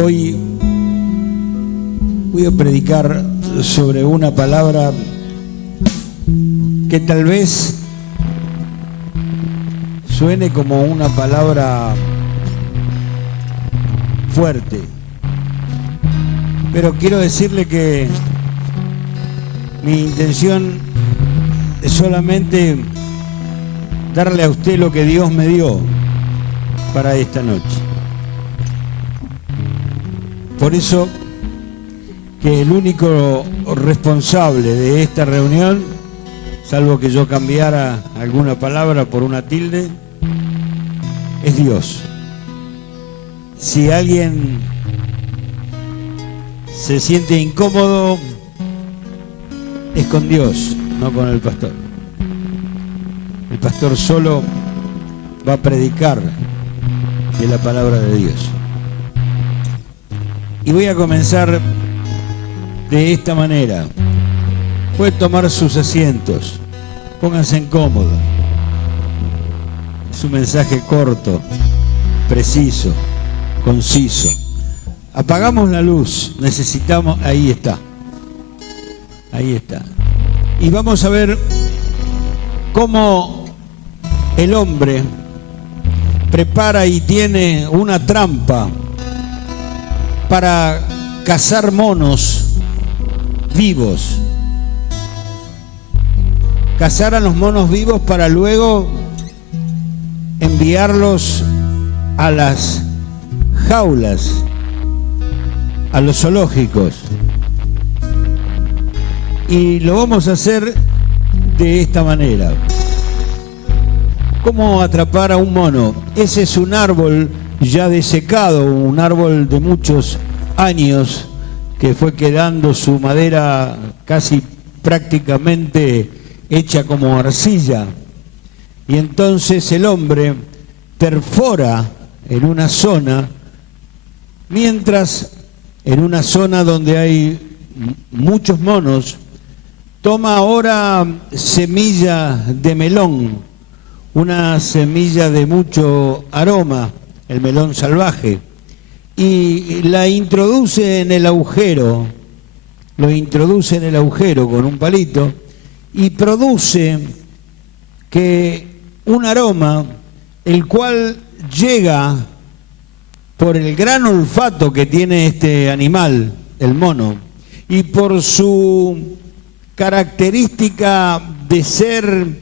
Hoy voy a predicar sobre una palabra que tal vez suene como una palabra fuerte, pero quiero decirle que mi intención es solamente darle a usted lo que Dios me dio para esta noche. Por eso que el único responsable de esta reunión, salvo que yo cambiara alguna palabra por una tilde, es Dios. Si alguien se siente incómodo, es con Dios, no con el pastor. El pastor solo va a predicar de la palabra de Dios. Y voy a comenzar de esta manera. Puede tomar sus asientos, pónganse en cómodo. Es un mensaje corto, preciso, conciso. Apagamos la luz, necesitamos, ahí está. Ahí está. Y vamos a ver cómo el hombre prepara y tiene una trampa para cazar monos vivos. Cazar a los monos vivos para luego enviarlos a las jaulas, a los zoológicos. Y lo vamos a hacer de esta manera. ¿Cómo atrapar a un mono? Ese es un árbol ya desecado, un árbol de muchos años que fue quedando su madera casi prácticamente hecha como arcilla. Y entonces el hombre perfora en una zona, mientras en una zona donde hay muchos monos, toma ahora semilla de melón, una semilla de mucho aroma, el melón salvaje, y la introduce en el agujero, lo introduce en el agujero con un palito y produce que un aroma, el cual llega por el gran olfato que tiene este animal, el mono, y por su característica de ser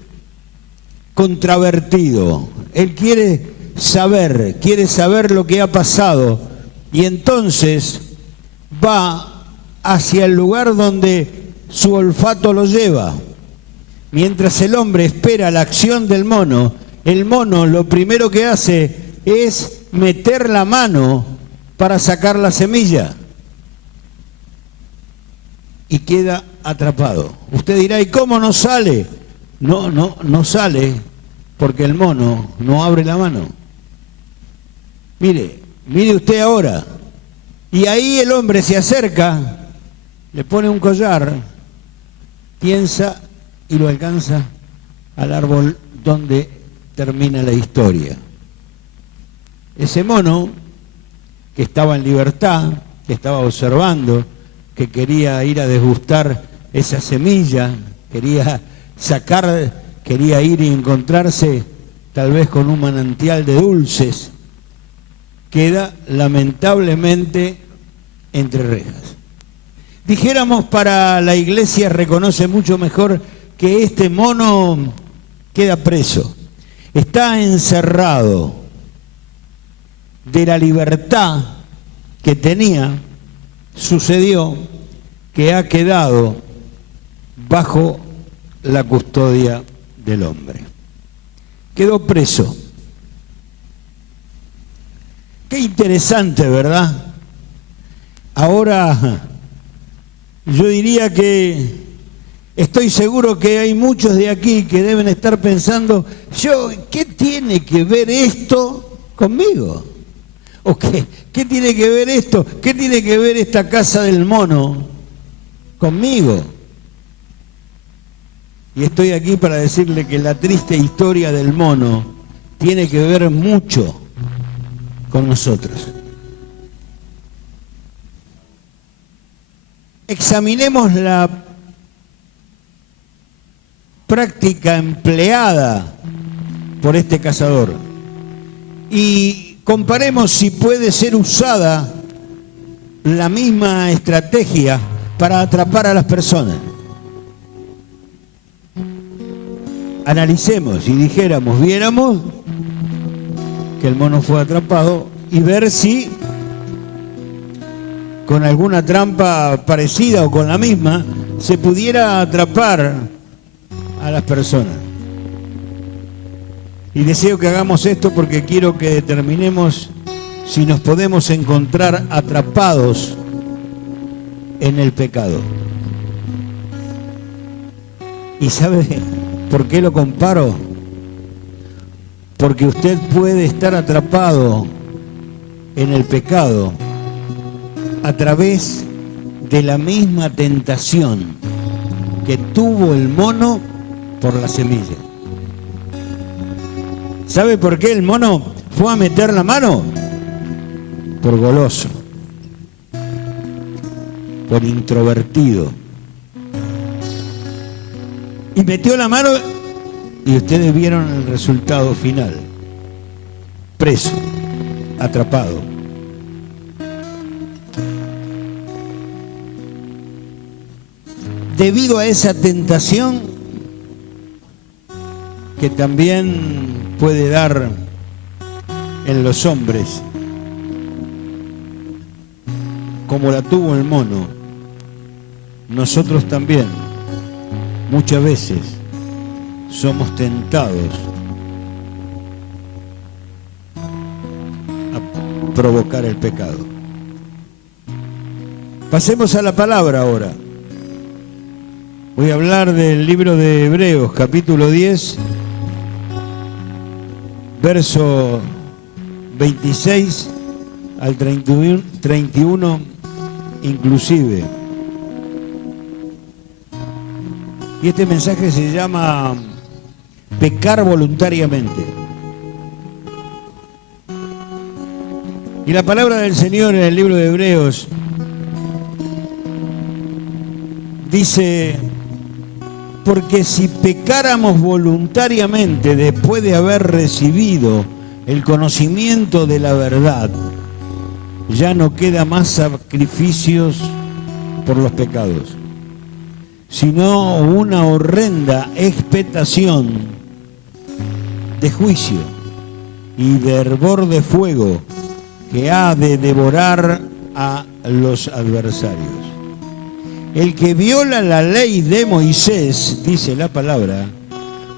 contravertido. Él quiere saber lo que ha pasado, y entonces va hacia el lugar donde su olfato lo lleva. Mientras el hombre espera la acción del mono, el mono lo primero que hace es meter la mano para sacar la semilla y queda atrapado. Usted dirá, ¿y cómo no sale? No sale porque el mono no abre la mano. Mire usted ahora. Y ahí el hombre se acerca, le pone un collar, piensa y lo alcanza al árbol donde termina la historia. Ese mono que estaba en libertad, que estaba observando, que quería ir a degustar esa semilla, quería ir y encontrarse tal vez con un manantial de dulces, queda lamentablemente entre rejas. Dijéramos, para la iglesia reconoce mucho mejor que este mono queda preso, está encerrado. De la libertad que tenía, sucedió que ha quedado bajo la custodia del hombre. Quedó preso. Qué interesante, ¿verdad? Ahora, yo diría que estoy seguro que hay muchos de aquí que deben estar pensando, ¿qué tiene que ver esto conmigo? ¿O qué tiene que ver esto? ¿Qué tiene que ver esta casa del mono conmigo? Y estoy aquí para decirle que la triste historia del mono tiene que ver mucho con nosotros. examinemos la práctica empleada por este cazador y comparemos si puede ser usada la misma estrategia para atrapar a las personas. Analicemos y viéramos que el mono fue atrapado y ver si con alguna trampa parecida o con la misma se pudiera atrapar a las personas. Y deseo que hagamos esto porque quiero que determinemos si nos podemos encontrar atrapados en el pecado. ¿Y sabe por qué lo comparo? Porque usted puede estar atrapado en el pecado a través de la misma tentación que tuvo el mono por la semilla. ¿Sabe por qué el mono fue a meter la mano? Por goloso, por introvertido. Y metió la mano y ustedes vieron el resultado final. Preso, atrapado. Debido a esa tentación que también puede dar en los hombres, como la tuvo el mono, nosotros también muchas veces somos tentados a provocar el pecado. Pasemos a la palabra ahora. Voy a hablar del libro de Hebreos, capítulo 10, verso 26 al 31 inclusive. Y este mensaje se llama pecar voluntariamente. Y la palabra del Señor en el libro de Hebreos dice: porque si pecáramos voluntariamente después de haber recibido el conocimiento de la verdad, ya no queda más sacrificios por los pecados, sino una horrenda expectación de juicio y de hervor de fuego que ha de devorar a los adversarios. El que viola la ley de Moisés, dice la palabra,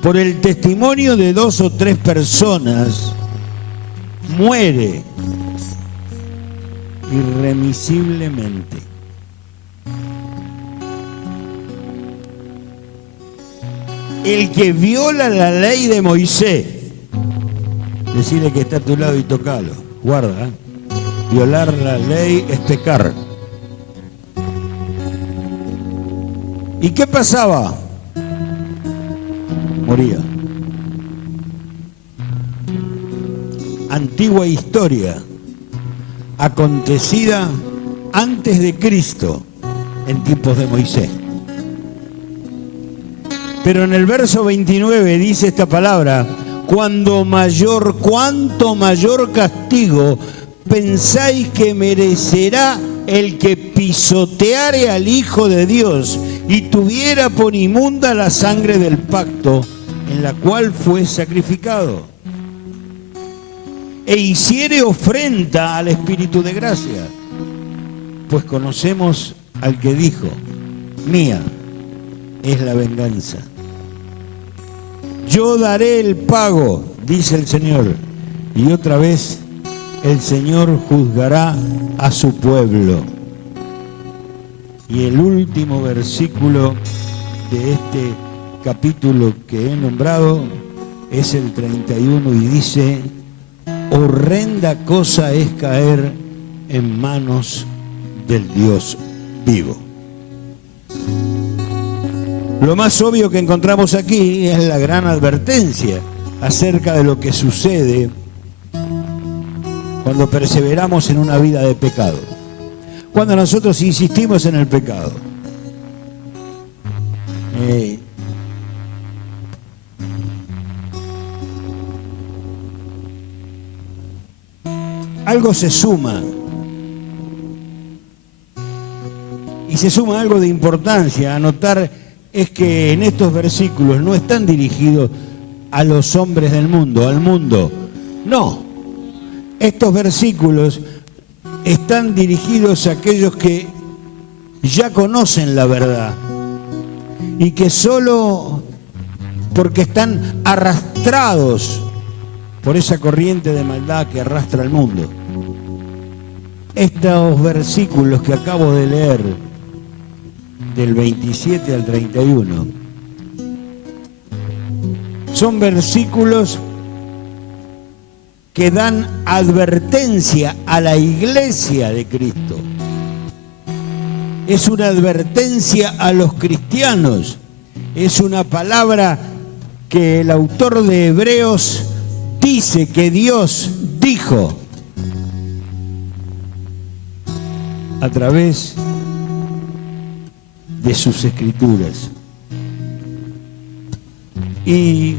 por el testimonio de 2 o 3 personas, muere irremisiblemente. El que viola la ley de Moisés, decirle que está a tu lado y tocalo, guarda, ¿eh? Violar la ley es pecar. ¿Y qué pasaba? Moría. Antigua historia, acontecida antes de Cristo, en tiempos de Moisés. Pero en el verso 29 dice esta palabra: cuanto mayor castigo pensáis que merecerá el que pisoteare al Hijo de Dios y tuviera por inmunda la sangre del pacto en la cual fue sacrificado, e hiciere ofrenda al Espíritu de gracia, pues conocemos al que dijo: mía es la venganza, yo daré el pago, dice el Señor. Y otra vez el Señor juzgará a su pueblo. Y el último versículo de este capítulo que he nombrado es el 31 y dice: horrenda cosa es caer en manos del Dios vivo. Lo más obvio que encontramos aquí es la gran advertencia acerca de lo que sucede cuando perseveramos en una vida de pecado. cuando nosotros insistimos en el pecado. Algo se suma. Y se suma algo de importancia. A notar es que en estos versículos no están dirigidos a los hombres del mundo, al mundo. No. Estos versículos están dirigidos a aquellos que ya conocen la verdad y que solo porque están arrastrados por esa corriente de maldad que arrastra al mundo. Estos versículos que acabo de leer, del 27 al 31, son versículos que dan advertencia a la iglesia de Cristo. Es una advertencia a los cristianos. Es una palabra que el autor de Hebreos dice que Dios dijo a través de sus escrituras. Y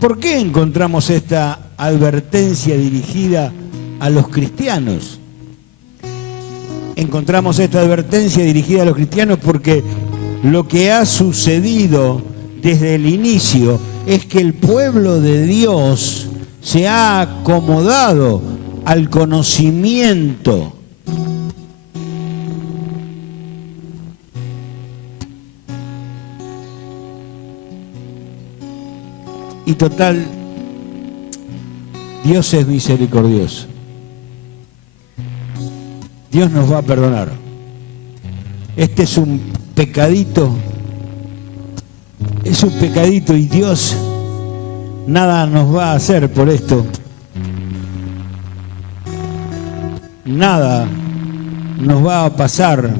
¿por qué encontramos esta advertencia dirigida a los cristianos? Encontramos esta advertencia dirigida a los cristianos porque lo que ha sucedido desde el inicio es que el pueblo de Dios se ha acomodado al conocimiento y total. Dios es misericordioso. Dios nos va a perdonar. Este es un pecadito. Es un pecadito y Dios nada nos va a hacer por esto. Nada nos va a pasar.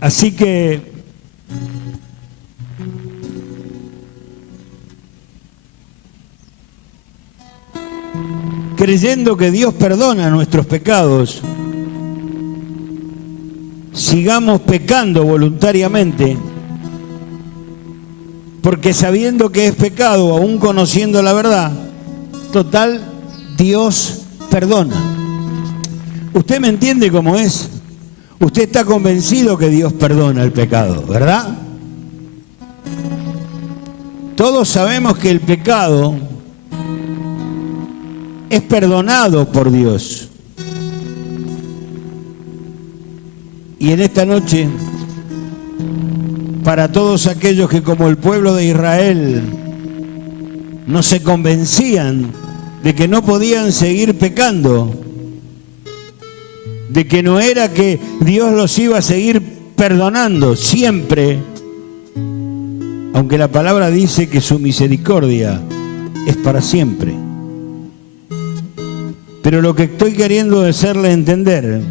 Así que creyendo que Dios perdona nuestros pecados, sigamos pecando voluntariamente, porque sabiendo que es pecado, aún conociendo la verdad, total, Dios perdona. ¿Usted me entiende cómo es? Usted está convencido que Dios perdona el pecado, ¿verdad? Todos sabemos que el pecado es perdonado por Dios. Y en esta noche, para todos aquellos que como el pueblo de Israel no se convencían de que no podían seguir pecando, de que no era que Dios los iba a seguir perdonando siempre, aunque la palabra dice que su misericordia es para siempre. Pero lo que estoy queriendo hacerle entender,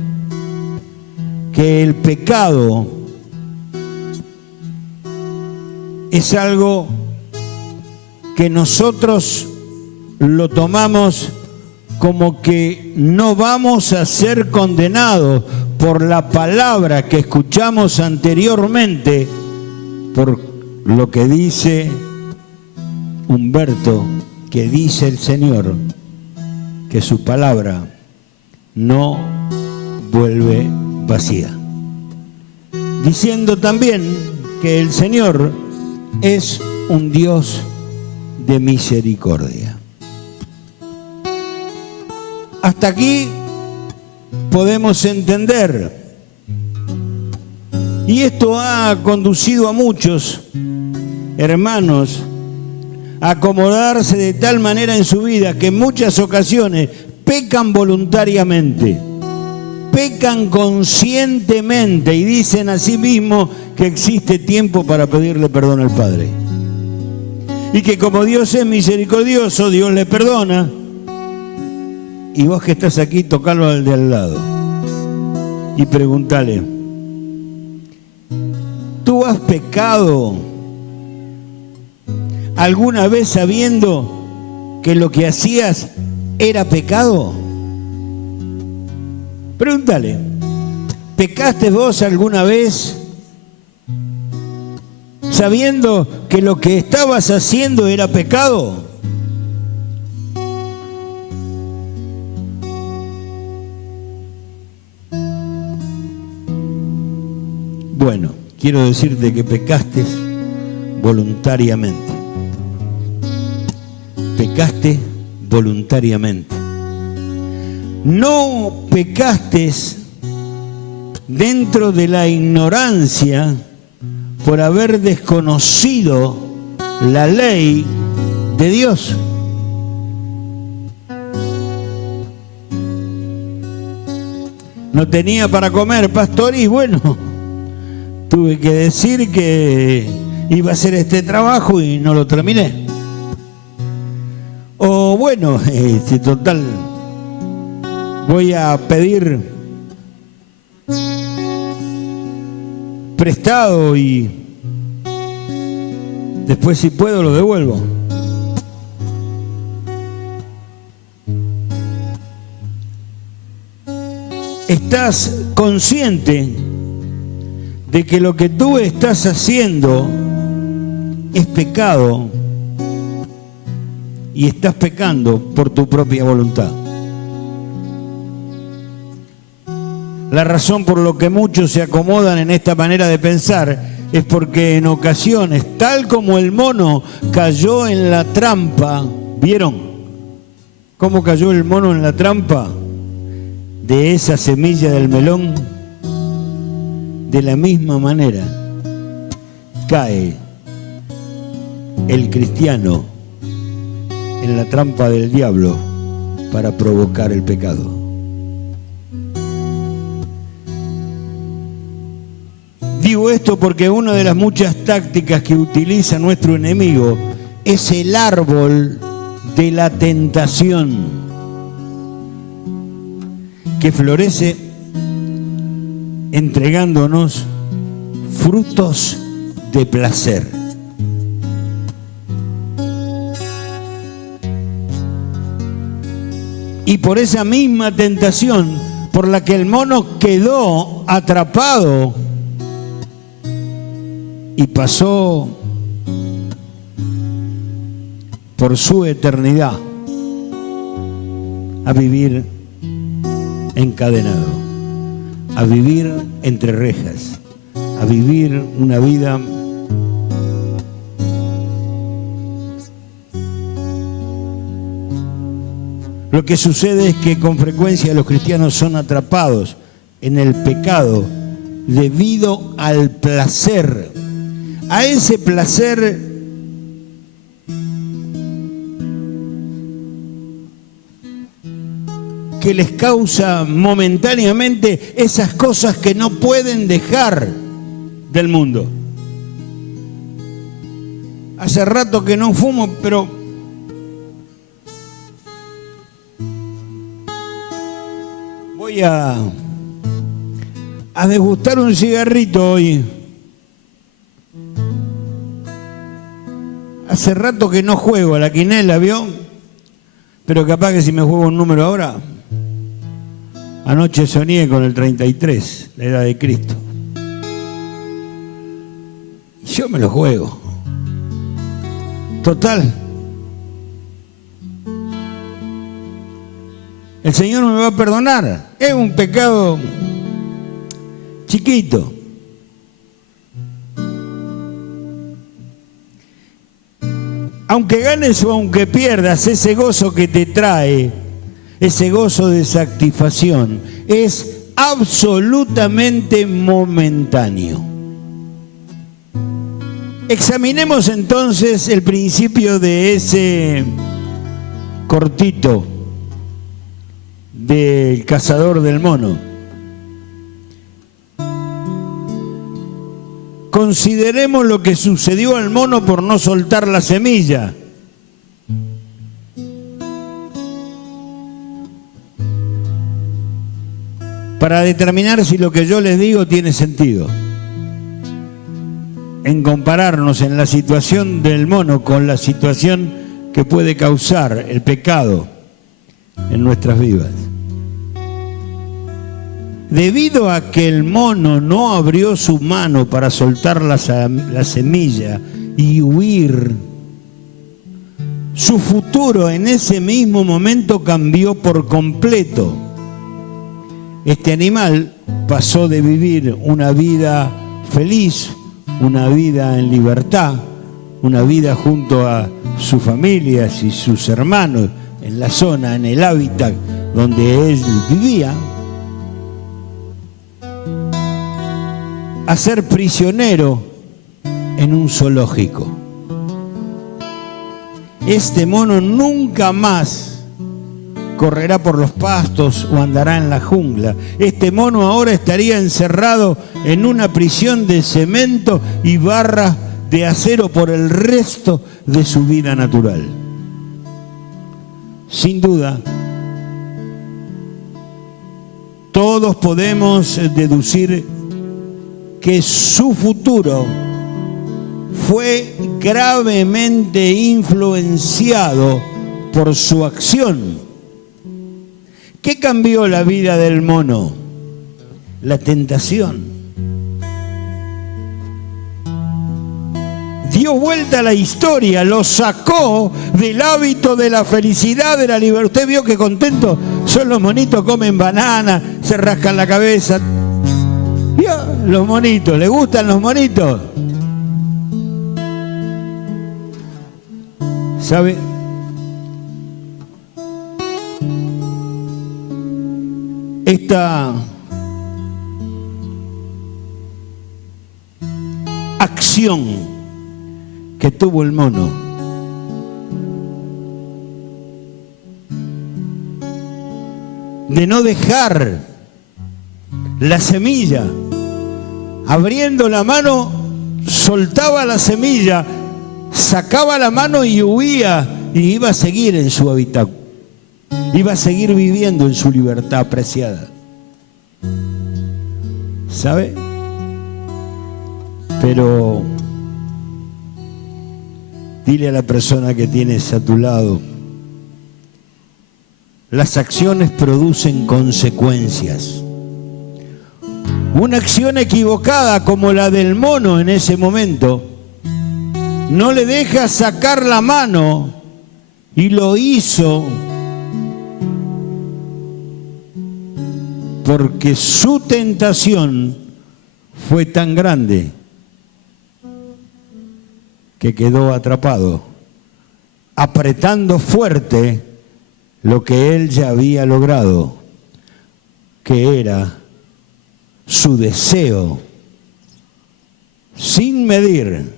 que el pecado es algo que nosotros lo tomamos como que no vamos a ser condenados por la palabra que escuchamos anteriormente, por lo que dice Humberto, que dice el Señor, que su palabra no vuelve vacía. Diciendo también que el Señor es un Dios de misericordia. Hasta aquí podemos entender. Y esto ha conducido a muchos hermanos a acomodarse de tal manera en su vida que en muchas ocasiones pecan voluntariamente, pecan conscientemente y dicen a sí mismos que existe tiempo para pedirle perdón al Padre. Y que como Dios es misericordioso, Dios le perdona. Y vos que estás aquí, tocalo al de al lado y preguntale: ¿tú has pecado alguna vez sabiendo que lo que hacías era pecado? Pregúntale, ¿pecaste vos alguna vez sabiendo que lo que estabas haciendo era pecado? Bueno, quiero decirte que pecaste voluntariamente. Pecaste voluntariamente. No pecaste dentro de la ignorancia por haber desconocido la ley de Dios. No tenía para comer, pastor, y bueno, tuve que decir que iba a hacer este trabajo y no lo terminé. O bueno, total, voy a pedir prestado y después, si puedo, lo devuelvo. ¿Estás consciente de que lo que tú estás haciendo es pecado y estás pecando por tu propia voluntad? La razón por la que muchos se acomodan en esta manera de pensar es porque en ocasiones, tal como el mono cayó en la trampa, ¿vieron cómo cayó el mono en la trampa de esa semilla del melón? De la misma manera cae el cristiano en la trampa del diablo para provocar el pecado. Digo esto porque una de las muchas tácticas que utiliza nuestro enemigo es el árbol de la tentación, que florece entregándonos frutos de placer. Y por esa misma tentación por la que el mono quedó atrapado y pasó por su eternidad a vivir encadenado, a vivir entre rejas, a vivir una vida Lo que sucede es que con frecuencia los cristianos son atrapados en el pecado debido al placer, a ese placer que les causa momentáneamente esas cosas que no pueden dejar del mundo. Hace rato que no fumo, pero voy a degustar un cigarrito hoy. Hace rato que no juego a la quinela, ¿vio? Pero capaz que si me juego un número ahora. Anoche soñé con el 33, la edad de Cristo. Y yo me lo juego. Total. El Señor me va a perdonar. Es un pecado chiquito. Aunque ganes o aunque pierdas, ese gozo que te trae, ese gozo de satisfacción, es absolutamente momentáneo. Examinemos entonces el principio de ese cortito del cazador del mono. Consideremos lo que sucedió al mono por no soltar la semilla. Para determinar si lo que yo les digo tiene sentido. En compararnos en la situación del mono con la situación que puede causar el pecado en nuestras vidas. Debido a que el mono no abrió su mano para soltar la semilla y huir, su futuro en ese mismo momento cambió por completo. Este animal pasó de vivir una vida feliz, una vida en libertad, una vida junto a sus familias y sus hermanos en la zona, en el hábitat donde él vivía, a ser prisionero en un zoológico. Este mono nunca más correrá por los pastos o andará en la jungla. Este mono ahora estaría encerrado en una prisión de cemento y barras de acero por el resto de su vida natural. Sin duda, todos podemos deducir que su futuro fue gravemente influenciado por su acción. ¿Qué cambió la vida del mono? La tentación. Dio vuelta a la historia, lo sacó del hábito de la felicidad, de la libertad. Usted vio que contentos son los monitos, comen banana, se rascan la cabeza. ¿Vio? Los monitos, ¿le gustan los monitos? ¿Sabe? Esta acción que tuvo el mono de no dejar la semilla, abriendo la mano, soltaba la semilla, sacaba la mano y huía, y iba a seguir en su hábitat, iba a seguir viviendo en su libertad apreciada. ¿Sabe? Pero dile a la persona que tienes a tu lado: las acciones producen consecuencias. Una acción equivocada como la del mono en ese momento no le deja sacar la mano, y lo hizo porque su tentación fue tan grande que quedó atrapado, apretando fuerte lo que él ya había logrado, que era su deseo, sin medir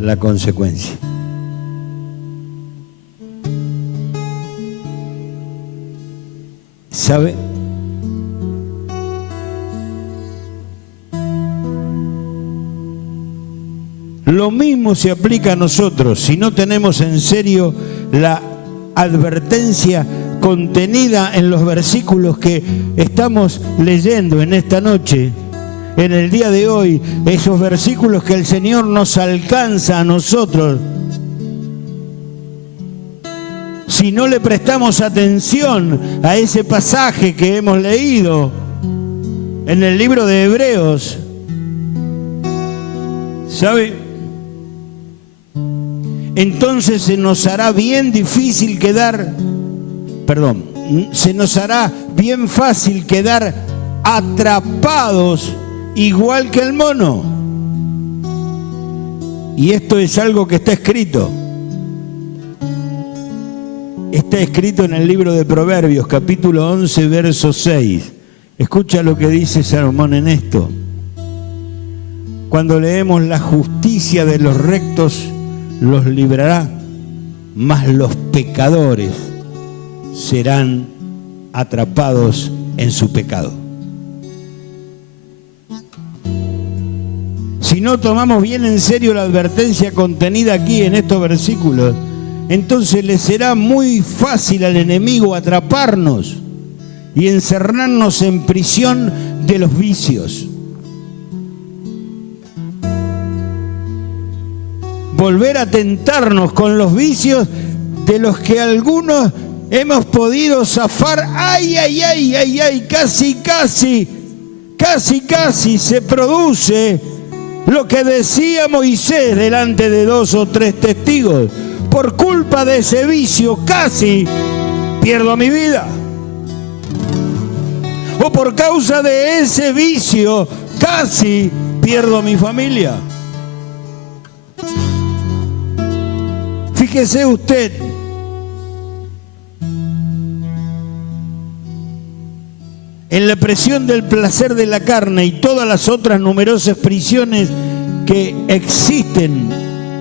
la consecuencia. ¿Sabe? Lo mismo se aplica a nosotros si no tenemos en serio la advertencia contenida en los versículos que estamos leyendo en esta noche, en el día de hoy, esos versículos que el Señor nos alcanza a nosotros. Si no le prestamos atención a ese pasaje que hemos leído en el libro de Hebreos, ¿sabe? Entonces se nos hará bien difícil se nos hará bien fácil quedar atrapados igual que el mono. Y esto es algo que está escrito. Está escrito en el libro de Proverbios, capítulo 11, verso 6. Escucha lo que dice Salomón en esto. Cuando leemos: la justicia de los rectos los librará, mas los pecadores serán atrapados en su pecado. Si no tomamos bien en serio la advertencia contenida aquí en estos versículos, entonces le será muy fácil al enemigo atraparnos y encerrarnos en prisión de los vicios. volver a tentarnos con los vicios de los que algunos hemos podido zafar. ¡Ay, ay, ay, ay, ay! Casi se produce lo que decía Moisés delante de 2 o 3 testigos. Por culpa de ese vicio casi pierdo mi vida. O por causa de ese vicio casi pierdo mi familia. Fíjese usted, en la presión del placer de la carne y todas las otras numerosas prisiones que existen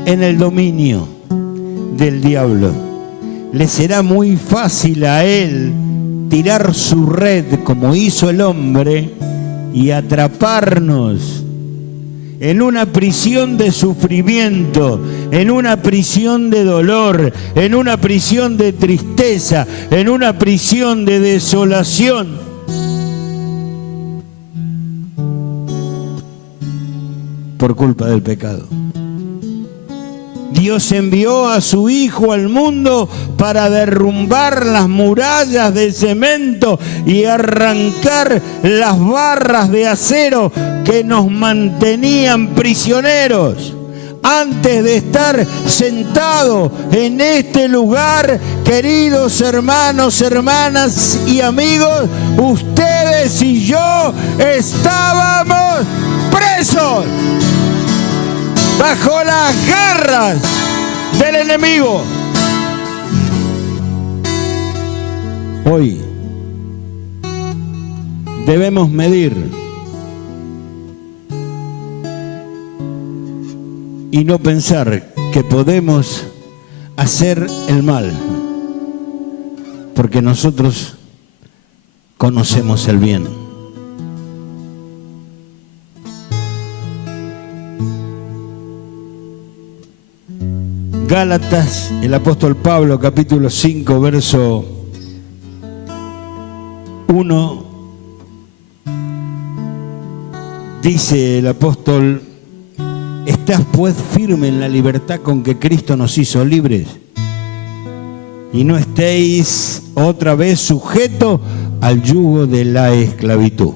en el dominio del diablo, le será muy fácil a él tirar su red como hizo el hombre y atraparnos en una prisión de sufrimiento, en una prisión de dolor, en una prisión de tristeza, en una prisión de desolación. Por culpa del pecado. Dios envió a su Hijo al mundo para derrumbar las murallas de cemento y arrancar las barras de acero que nos mantenían prisioneros. Antes de estar sentado en este lugar, queridos hermanos, hermanas y amigos, ustedes y yo estábamos presos bajo las garras del enemigo. Hoy debemos medir y no pensar que podemos hacer el mal, porque nosotros conocemos el bien. Gálatas, el apóstol Pablo, capítulo 5, verso 1, dice el apóstol: estás pues firme en la libertad con que Cristo nos hizo libres, y no estéis otra vez sujetos al yugo de la esclavitud.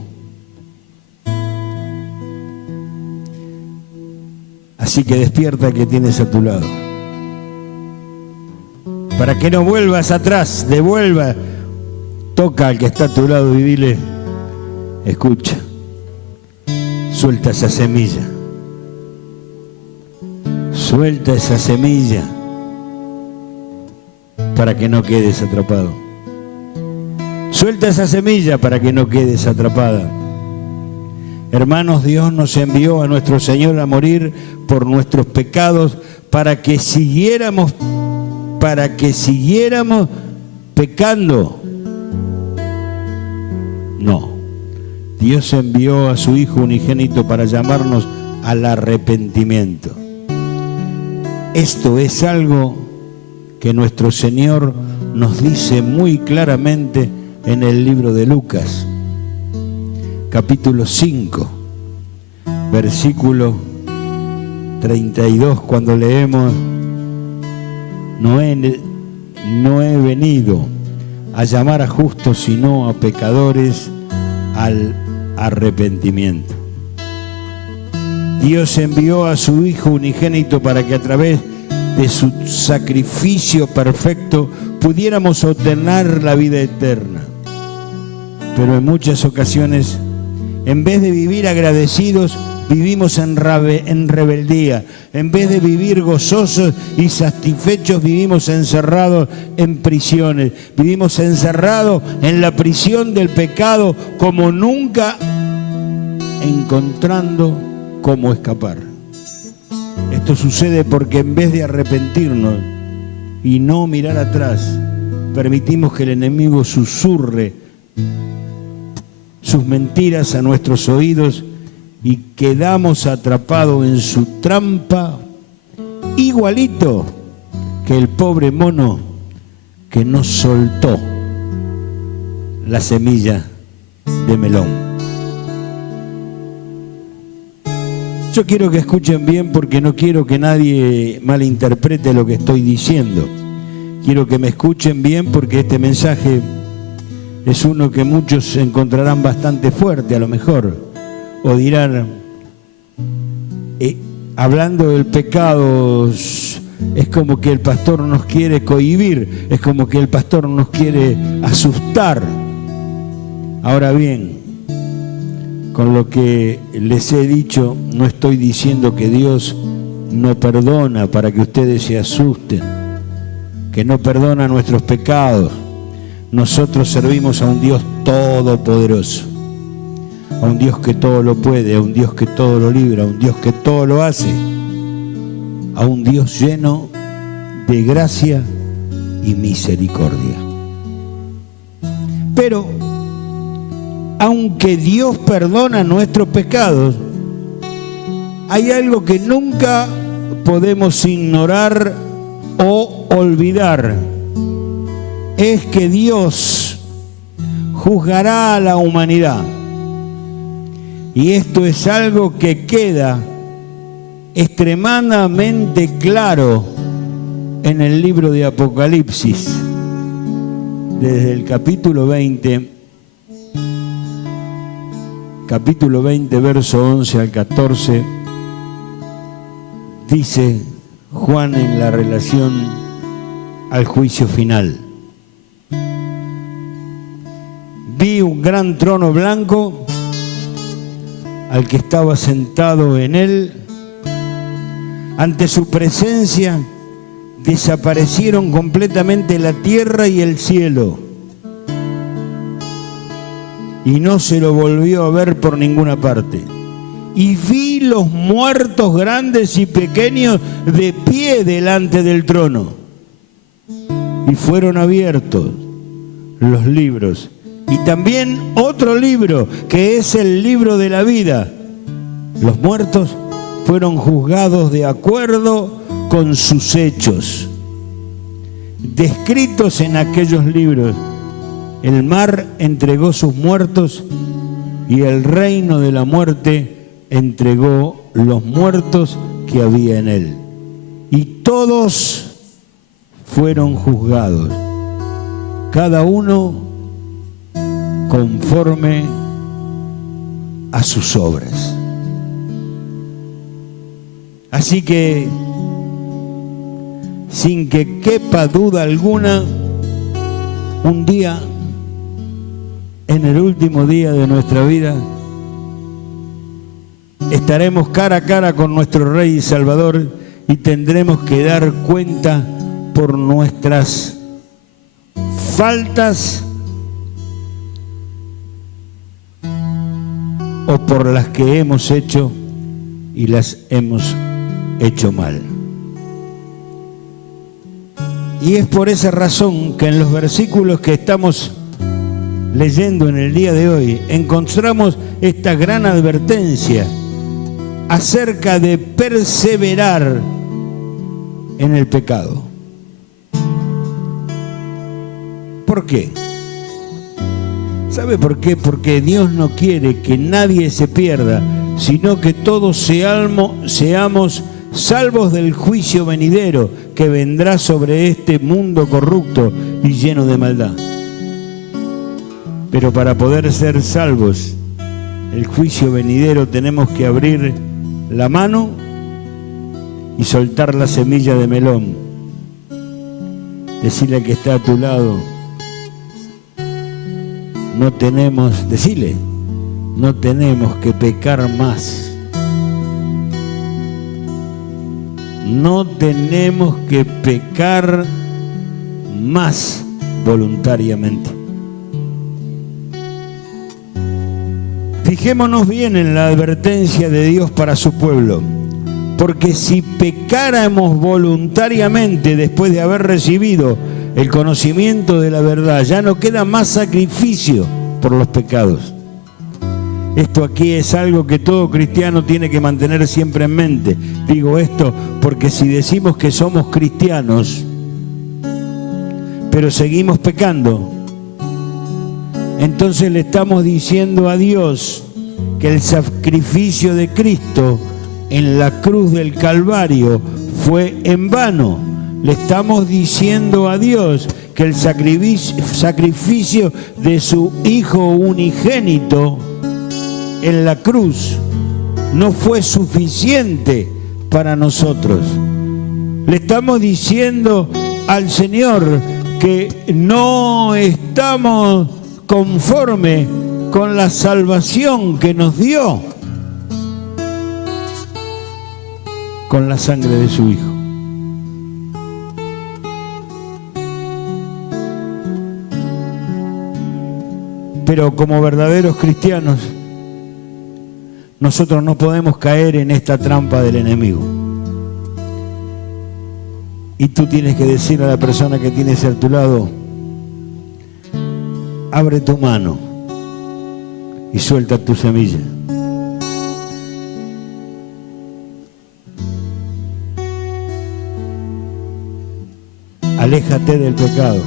Así que despierta que tienes a tu lado, para que no vuelvas atrás, toca al que está a tu lado y dile: escucha, suelta esa semilla, para que no quedes atrapado. Suelta esa semilla para que no quedes atrapada. Hermanos, Dios nos envió a nuestro Señor a morir por nuestros pecados para que siguiéramos pecando. No, Dios envió a su Hijo unigénito para llamarnos al arrepentimiento. Esto es algo que nuestro Señor nos dice muy claramente en el libro de Lucas, capítulo 5, versículo 32, cuando leemos: no he venido a llamar a justos, sino a pecadores al arrepentimiento. Dios envió a su Hijo unigénito para que a través de su sacrificio perfecto pudiéramos obtener la vida eterna. Pero en muchas ocasiones, en vez de vivir agradecidos, vivimos en rebeldía. En vez de vivir gozosos y satisfechos, vivimos encerrados en prisiones. Vivimos encerrados en la prisión del pecado, como nunca encontrando cómo escapar. Esto sucede porque en vez de arrepentirnos y no mirar atrás, permitimos que el enemigo susurre sus mentiras a nuestros oídos y quedamos atrapados en su trampa, igualito que el pobre mono que no soltó la semilla de melón. Yo quiero que escuchen bien porque no quiero que nadie malinterprete lo que estoy diciendo. Quiero que me escuchen bien porque este mensaje es uno que muchos encontrarán bastante fuerte a lo mejor. O dirán, hablando del pecado, es como que el pastor nos quiere cohibir, es como que el pastor nos quiere asustar. Ahora bien, con lo que les he dicho, no estoy diciendo que Dios no perdona para que ustedes se asusten, que no perdona nuestros pecados. Nosotros servimos a un Dios todopoderoso, a un Dios que todo lo puede, a un Dios que todo lo libra, a un Dios que todo lo hace, a un Dios lleno de gracia y misericordia. Pero aunque Dios perdona nuestros pecados, hay algo que nunca podemos ignorar o olvidar. Es que Dios juzgará a la humanidad. Y esto es algo que queda extremadamente claro en el libro de Apocalipsis, desde el capítulo 20, verso 11 al 14, dice Juan en la relación al juicio final. Vi un gran trono blanco, al que estaba sentado en él. Ante su presencia desaparecieron completamente la tierra y el cielo, y no se lo volvió a ver por ninguna parte. Y vi los muertos grandes y pequeños de pie delante del trono, y fueron abiertos los libros, y también otro libro, que es el libro de la vida. Los muertos fueron juzgados de acuerdo con sus hechos, descritos en aquellos libros. El mar entregó sus muertos, y el reino de la muerte entregó los muertos que había en él. Y todos fueron juzgados, cada uno conforme a sus obras. Así que, sin que quepa duda alguna, un día, en el último día de nuestra vida, estaremos cara a cara con nuestro Rey y Salvador, y tendremos que dar cuenta por nuestras faltas o por las que hemos hecho y las hemos hecho mal. Y es por esa razón que en los versículos que estamos leyendo en el día de hoy encontramos esta gran advertencia acerca de perseverar en el pecado. ¿Por qué? ¿Sabe por qué? Porque Dios no quiere que nadie se pierda, sino que todos seamos salvos del juicio venidero que vendrá sobre este mundo corrupto y lleno de maldad. Pero para poder ser salvos el juicio venidero tenemos que abrir la mano y soltar la semilla de melón. Decirle al que está a tu lado, no tenemos que pecar más. No tenemos que pecar más voluntariamente. Fijémonos bien en la advertencia de Dios para su pueblo, porque si pecáramos voluntariamente después de haber recibido el conocimiento de la verdad, ya no queda más sacrificio por los pecados. Esto aquí es algo que todo cristiano tiene que mantener siempre en mente. Digo esto porque si decimos que somos cristianos, pero seguimos pecando, entonces le estamos diciendo a Dios que el sacrificio de Cristo en la cruz del Calvario fue en vano. Le estamos diciendo a Dios que el sacrificio de su Hijo unigénito en la cruz no fue suficiente para nosotros. Le estamos diciendo al Señor que no estamos conformes con la salvación que nos dio con la sangre de su Hijo. Pero como verdaderos cristianos, nosotros no podemos caer en esta trampa del enemigo. Y tú tienes que decir a la persona que tienes a tu lado: abre tu mano y suelta tu semilla. Aléjate del pecado.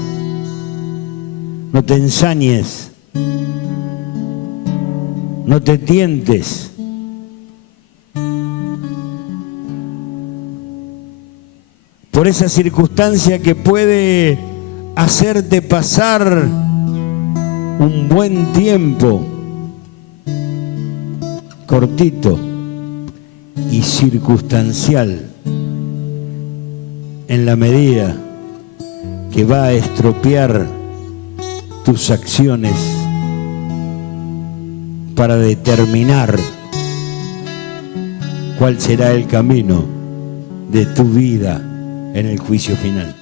No te ensañes. No te tientes. Por esa circunstancia que puede hacerte pasar un buen tiempo, cortito y circunstancial, en la medida que va a estropear tus acciones para determinar cuál será el camino de tu vida en el juicio final.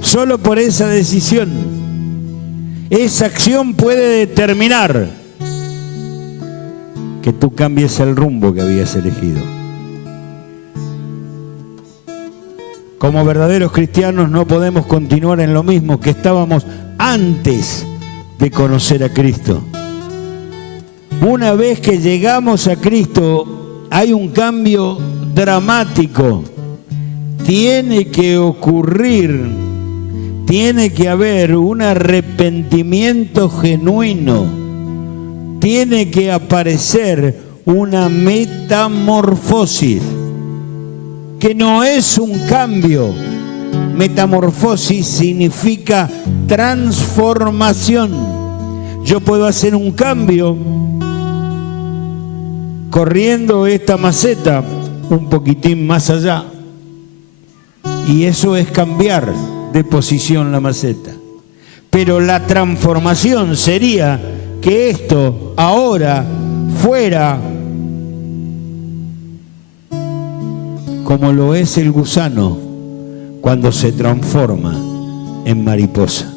Solo por esa decisión, esa acción puede determinar que tú cambies el rumbo que habías elegido. Como verdaderos cristianos no podemos continuar en lo mismo que estábamos antes de conocer a Cristo. Una vez que llegamos a Cristo, hay un cambio dramático. Tiene que ocurrir, tiene que haber un arrepentimiento genuino, tiene que aparecer una metamorfosis, que no es un cambio. Metamorfosis significa transformación. Yo puedo hacer un cambio corriendo esta maceta un poquitín más allá, y eso es cambiar de posición la maceta. Pero la transformación sería que esto ahora fuera como lo es el gusano cuando se transforma en mariposa.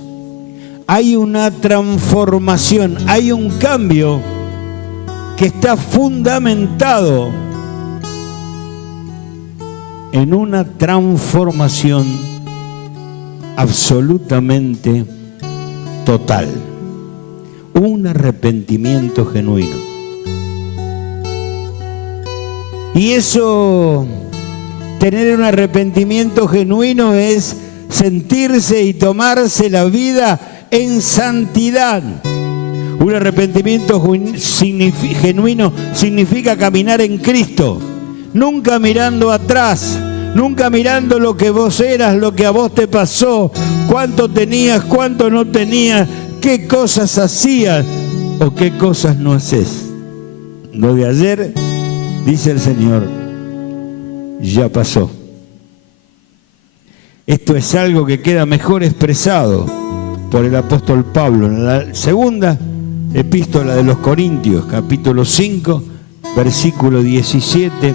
Hay una transformación, hay un cambio que está fundamentado en una transformación absolutamente total, un arrepentimiento genuino. Y eso, tener un arrepentimiento genuino, es sentirse y tomarse la vida en santidad. Un arrepentimiento genuino significa caminar en Cristo, nunca mirando atrás, nunca mirando lo que vos eras, lo que a vos te pasó, cuánto tenías, cuánto no tenías, qué cosas hacías o qué cosas no haces. Lo de ayer, dice el Señor, ya pasó. Esto es algo que queda mejor expresado por el apóstol Pablo en la segunda epístola de los Corintios, capítulo 5, versículo 17,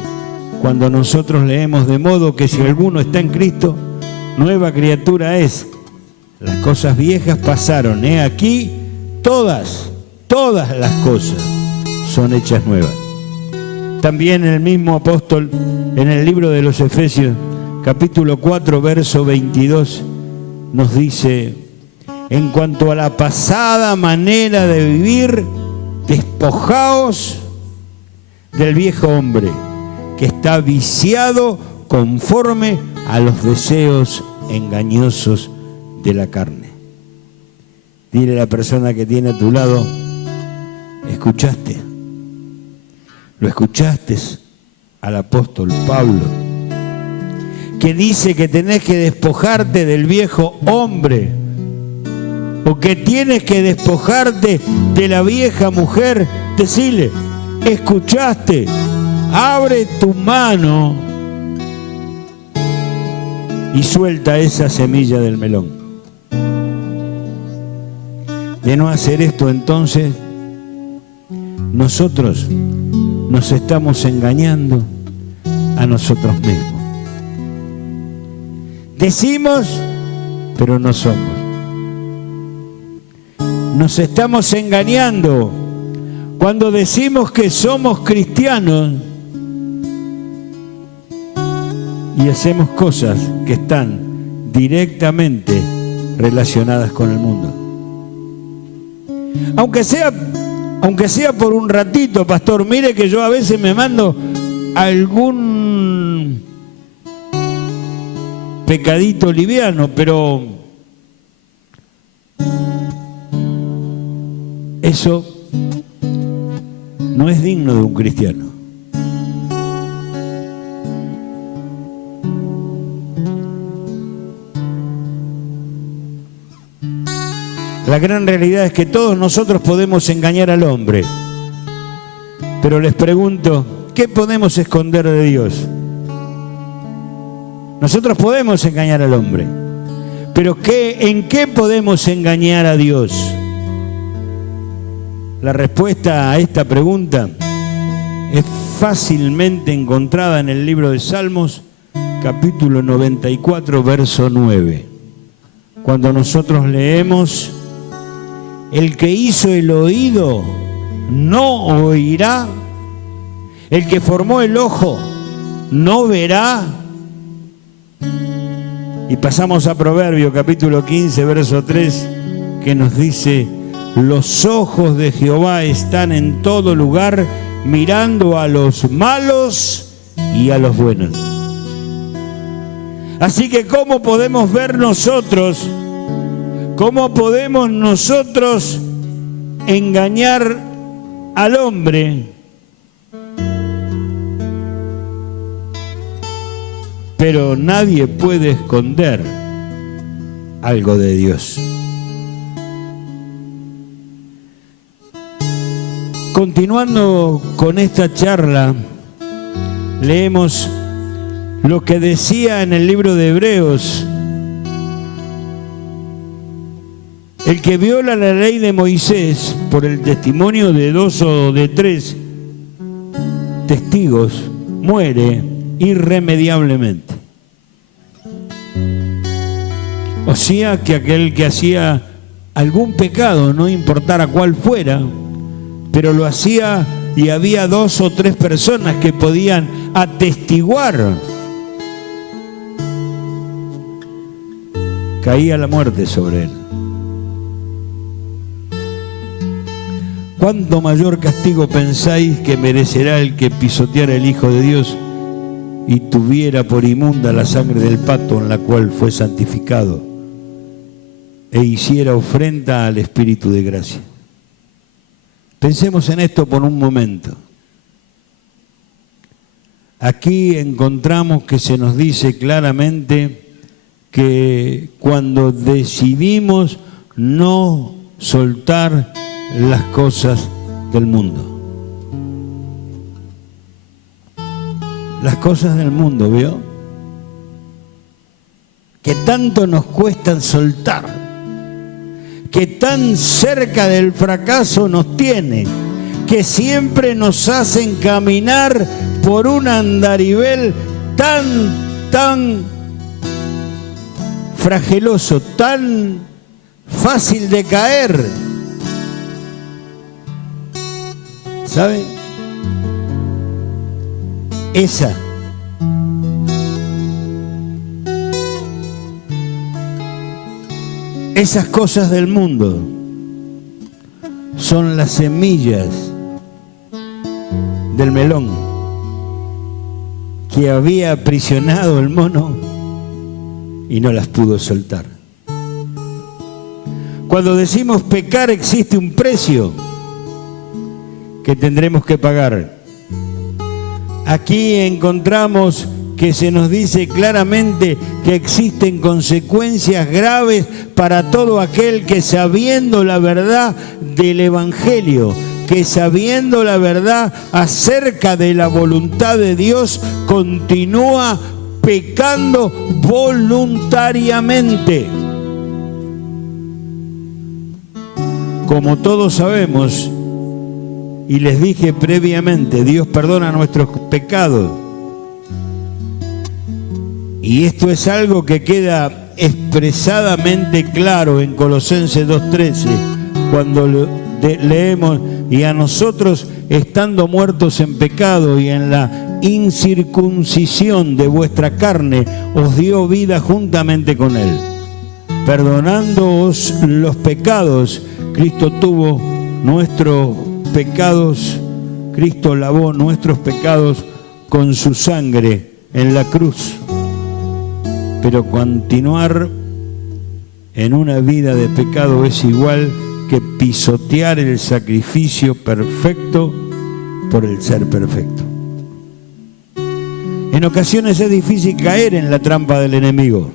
cuando nosotros leemos: de modo que si alguno está en Cristo, nueva criatura es. Las cosas viejas pasaron, he aquí, todas las cosas son hechas nuevas. También el mismo apóstol, en el libro de los Efesios, capítulo 4, verso 22, nos dice: en cuanto a la pasada manera de vivir, despojaos del viejo hombre, que está viciado conforme a los deseos engañosos de la carne. Dile a la persona que tiene a tu lado: ¿Escuchaste? ¿Lo escuchaste al apóstol Pablo? Que dice que tenés que despojarte del viejo hombre, o que tienes que despojarte de la vieja mujer. Decile, ¿escuchaste? Abre tu mano y suelta esa semilla del melón. De no hacer esto, entonces, nosotros nos estamos engañando a nosotros mismos. Decimos, pero no somos. Nos estamos engañando cuando decimos que somos cristianos y hacemos cosas que están directamente relacionadas con el mundo. Aunque sea por un ratito, pastor, mire que yo a veces me mando algún pecadito liviano, pero eso no es digno de un cristiano. La gran realidad es que todos nosotros podemos engañar al hombre, pero les pregunto, ¿qué podemos esconder de Dios? Nosotros podemos engañar al hombre, pero ¿en qué podemos engañar a Dios? La respuesta a esta pregunta es fácilmente encontrada en el libro de Salmos, capítulo 94, verso 9. Cuando nosotros leemos: el que hizo el oído no oirá, el que formó el ojo no verá. Y pasamos a Proverbios capítulo 15, verso 3, que nos dice: los ojos de Jehová están en todo lugar, mirando a los malos y a los buenos. Así que ¿cómo podemos ver nosotros? ¿Cómo podemos nosotros engañar al hombre? Pero nadie puede esconder algo de Dios. Continuando con esta charla, leemos lo que decía en el libro de Hebreos: el que viola la ley de Moisés por el testimonio de 2 o de 3 testigos muere irremediablemente. O sea que aquel que hacía algún pecado, no importara cuál fuera, pero lo hacía y había 2 o 3 personas que podían atestiguar, caía la muerte sobre él. ¿Cuánto mayor castigo pensáis que merecerá el que pisoteara el Hijo de Dios y tuviera por inmunda la sangre del pacto en la cual fue santificado e hiciera ofrenda al Espíritu de gracia? Pensemos en esto por un momento. Aquí encontramos que se nos dice claramente que cuando decidimos no soltar las cosas del mundo. Las cosas del mundo, ¿vio? Que tanto nos cuestan soltar, que tan cerca del fracaso nos tiene, que siempre nos hacen caminar por un andarivel tan fragiloso, tan fácil de caer. ¿Sabe? Esas cosas del mundo son las semillas del melón que había aprisionado el mono y no las pudo soltar. Cuando decimos pecar existe un precio. que tendremos que pagar. Aquí encontramos que se nos dice claramente que existen consecuencias graves para todo aquel que, sabiendo la verdad del Evangelio, que sabiendo la verdad acerca de la voluntad de Dios, continúa pecando voluntariamente. Como todos sabemos, y les dije previamente, Dios perdona nuestros pecados. Y esto es algo que queda expresadamente claro en Colosenses 2:13, cuando leemos: y a nosotros, estando muertos en pecado y en la incircuncisión de vuestra carne, os dio vida juntamente con Él. Perdonándoos los pecados, Cristo tuvo nuestros pecados, Cristo lavó nuestros pecados con su sangre en la cruz. Pero continuar en una vida de pecado es igual que pisotear el sacrificio perfecto por el ser perfecto. En ocasiones es difícil caer en la trampa del enemigo.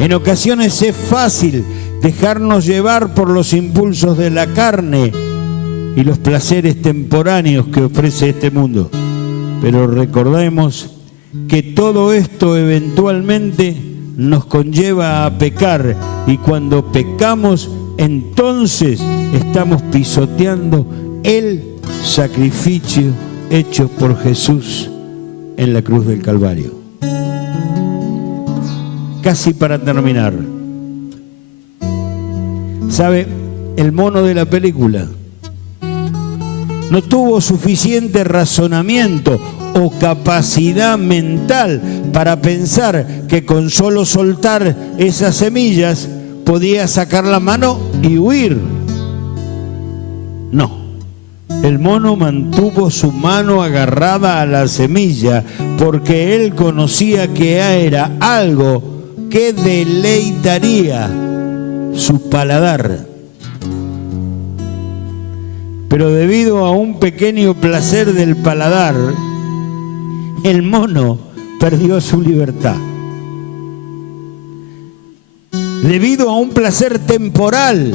En ocasiones es fácil dejarnos llevar por los impulsos de la carne y los placeres temporáneos que ofrece este mundo. Pero recordemos que todo esto eventualmente nos conlleva a pecar, y cuando pecamos, entonces estamos pisoteando el sacrificio hecho por Jesús en la cruz del Calvario. Casi para terminar, ¿sabe? El mono de la película no tuvo suficiente razonamiento o capacidad mental para pensar que con solo soltar esas semillas podía sacar la mano y huir. No, el mono mantuvo su mano agarrada a la semilla porque él conocía que era algo que deleitaría su paladar. Pero debido a un pequeño placer del paladar, el mono perdió su libertad. Debido a un placer temporal,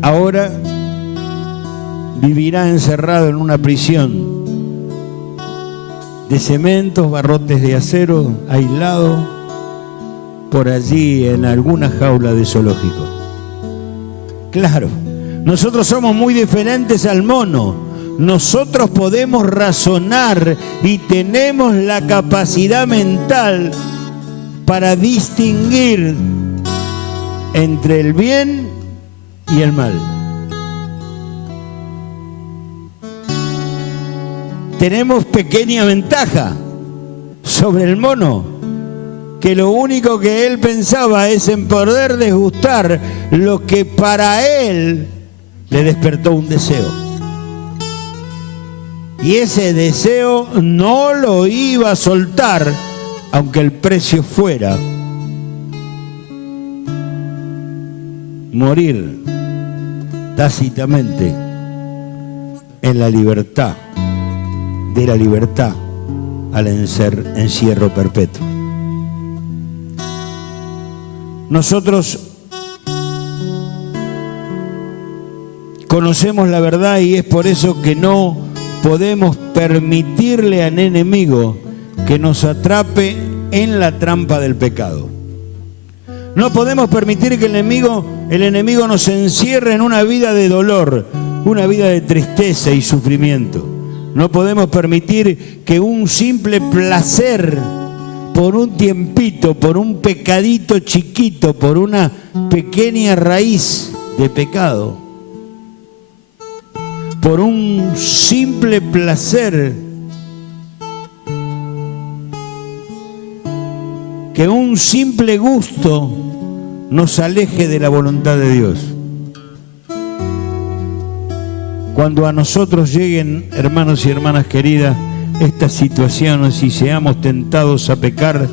ahora vivirá encerrado en una prisión de cementos, barrotes de acero, aislado por allí en alguna jaula de zoológico. Claro, nosotros somos muy diferentes al mono. Nosotros podemos razonar y tenemos la capacidad mental para distinguir entre el bien y el mal. Tenemos pequeña ventaja sobre el mono, que lo único que él pensaba es en poder desgustar lo que para él le despertó un deseo. Y ese deseo no lo iba a soltar, aunque el precio fuera morir tácitamente en la libertad, de la libertad al encierro perpetuo. Nosotros conocemos la verdad y es por eso que no podemos permitirle al enemigo que nos atrape en la trampa del pecado. No podemos permitir que el enemigo nos encierre en una vida de dolor, una vida de tristeza y sufrimiento. No podemos permitir que un simple placer por un tiempito, por un pecadito chiquito, por una pequeña raíz de pecado, por un simple placer, que un simple gusto nos aleje de la voluntad de Dios. Cuando a nosotros lleguen, hermanos y hermanas queridas, estas situaciones y seamos tentados a pecar,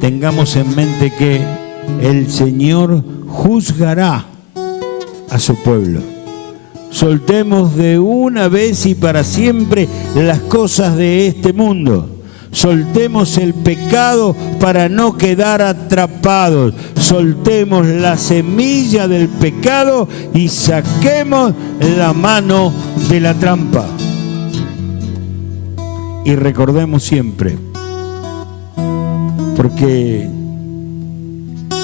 tengamos en mente que el Señor juzgará a su pueblo. Soltemos de una vez y para siempre las cosas de este mundo. Soltemos el pecado para no quedar atrapados. Soltemos la semilla del pecado y saquemos la mano de la trampa. Y recordemos siempre, porque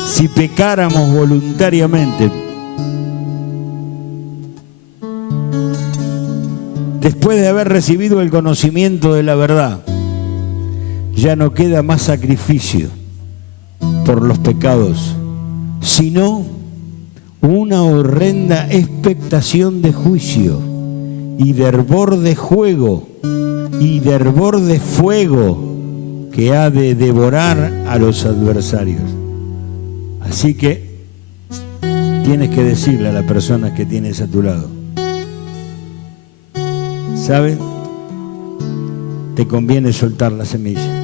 si pecáramos voluntariamente, después de haber recibido el conocimiento de la verdad, ya no queda más sacrificio por los pecados, sino una horrenda expectación de juicio y de hervor de fuego que ha de devorar a los adversarios. Así que tienes que decirle a la persona que tienes a tu lado: ¿sabes? Te conviene soltar la semilla.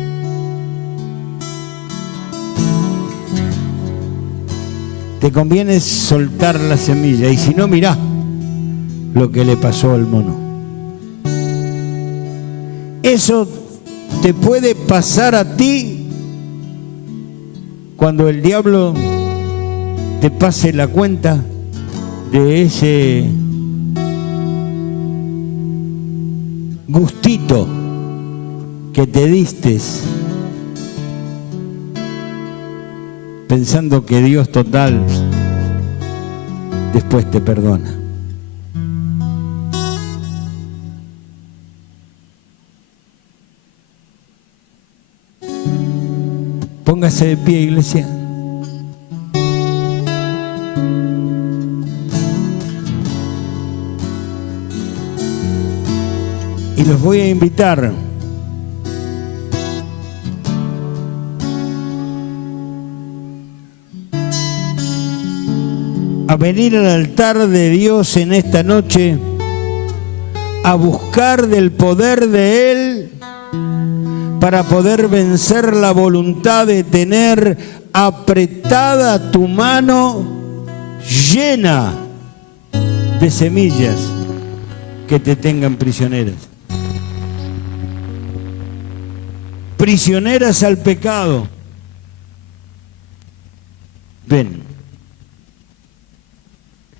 Te conviene soltar la semilla. Y si no, mirá lo que le pasó al mono. Eso te puede pasar a ti cuando el diablo te pase la cuenta de ese gustito que te distes pensando que Dios total después te perdona. Póngase de pie, iglesia. Y los voy a invitar a venir al altar de Dios en esta noche, a buscar del poder de Él para poder vencer la voluntad de tener apretada tu mano llena de semillas que te tengan prisioneras. Prisioneras al pecado. Ven.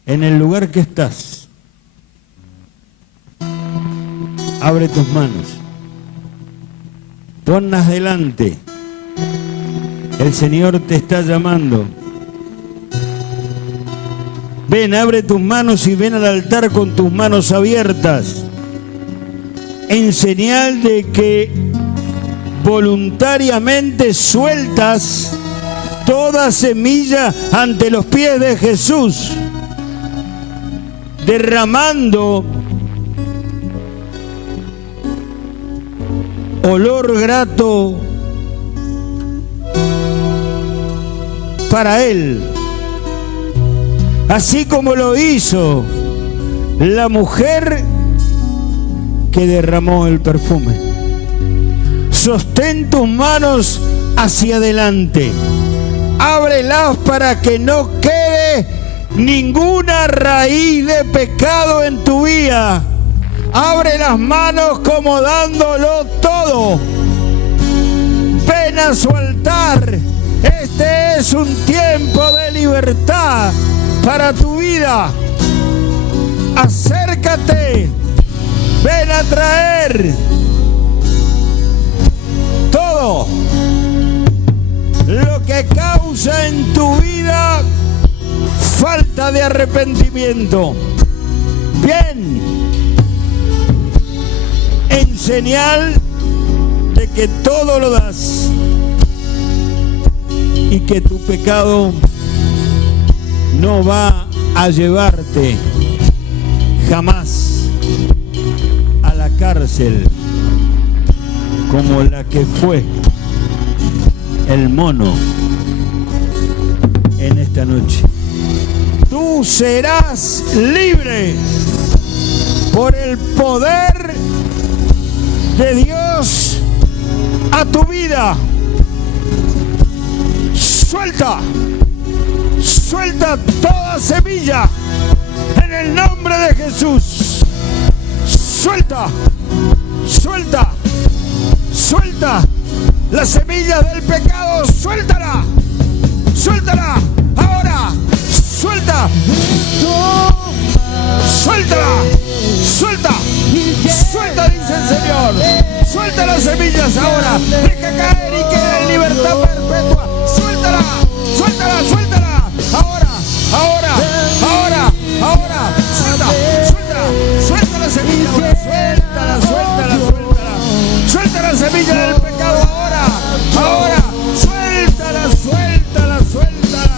En el lugar que estás, abre tus manos, ponlas delante. El Señor te está llamando. Ven, abre tus manos y ven al altar con tus manos abiertas, en señal de que voluntariamente sueltas toda semilla ante los pies de Jesús, derramando olor grato para Él, así como lo hizo la mujer que derramó el perfume. Sostén tus manos hacia adelante, ábrelas para que no quede ninguna raíz de pecado en tu vida. Abre las manos como dándolo todo. Ven a su altar. Este es un tiempo de libertad para tu vida. Acércate. Ven a traer todo lo que causa en tu vida falta de arrepentimiento. Bien, en señal de que todo lo das y que tu pecado no va a llevarte jamás a la cárcel como la que fue el mono en esta noche. Tú serás libre por el poder de Dios a tu vida. Suelta toda semilla En el nombre de Jesús. Suelta, suelta, suelta la semilla del pecado. Suéltala, suéltala. Ahora, suelta. Suéltala, suelta, suelta, dice el Señor. Suelta las semillas ahora. Deja caer y queda en libertad perpetua. Suéltala, suéltala, suéltala. Ahora, ahora, ahora, ahora. Suelta, suelta, suelta la semilla. Suéltala, suéltala, suéltala. Suelta la semilla del pecado ahora, ahora. Suéltala, suéltala, suéltala.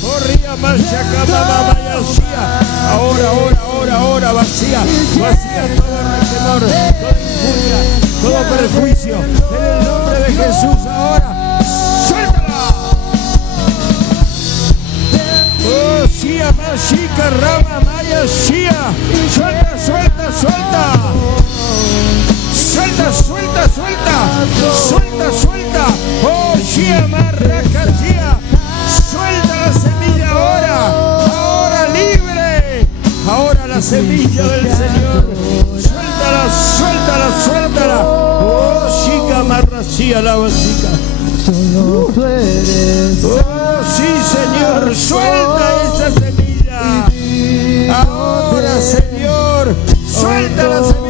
Corría más acá, ahora, ahora, ahora, ahora, vacía, vacía todo rencor, toda injuria, todo perjuicio, en el nombre de Jesús, ahora, suéltala. Oh, Shia, Mashika, Rama, Maya, Shia, suelta, suelta, suelta, suelta, suelta, suelta, suelta, suelta, oh, Shia, Marraca, Shia, suelta la semilla ahora, libre. Ahora la semilla del Señor. Suéltala, suéltala, suéltala. Oh, chica, marracía la vasica. Solo tú eres. Oh, sí, Señor. Suelta esa semilla. Ahora, Señor. Suelta la semilla.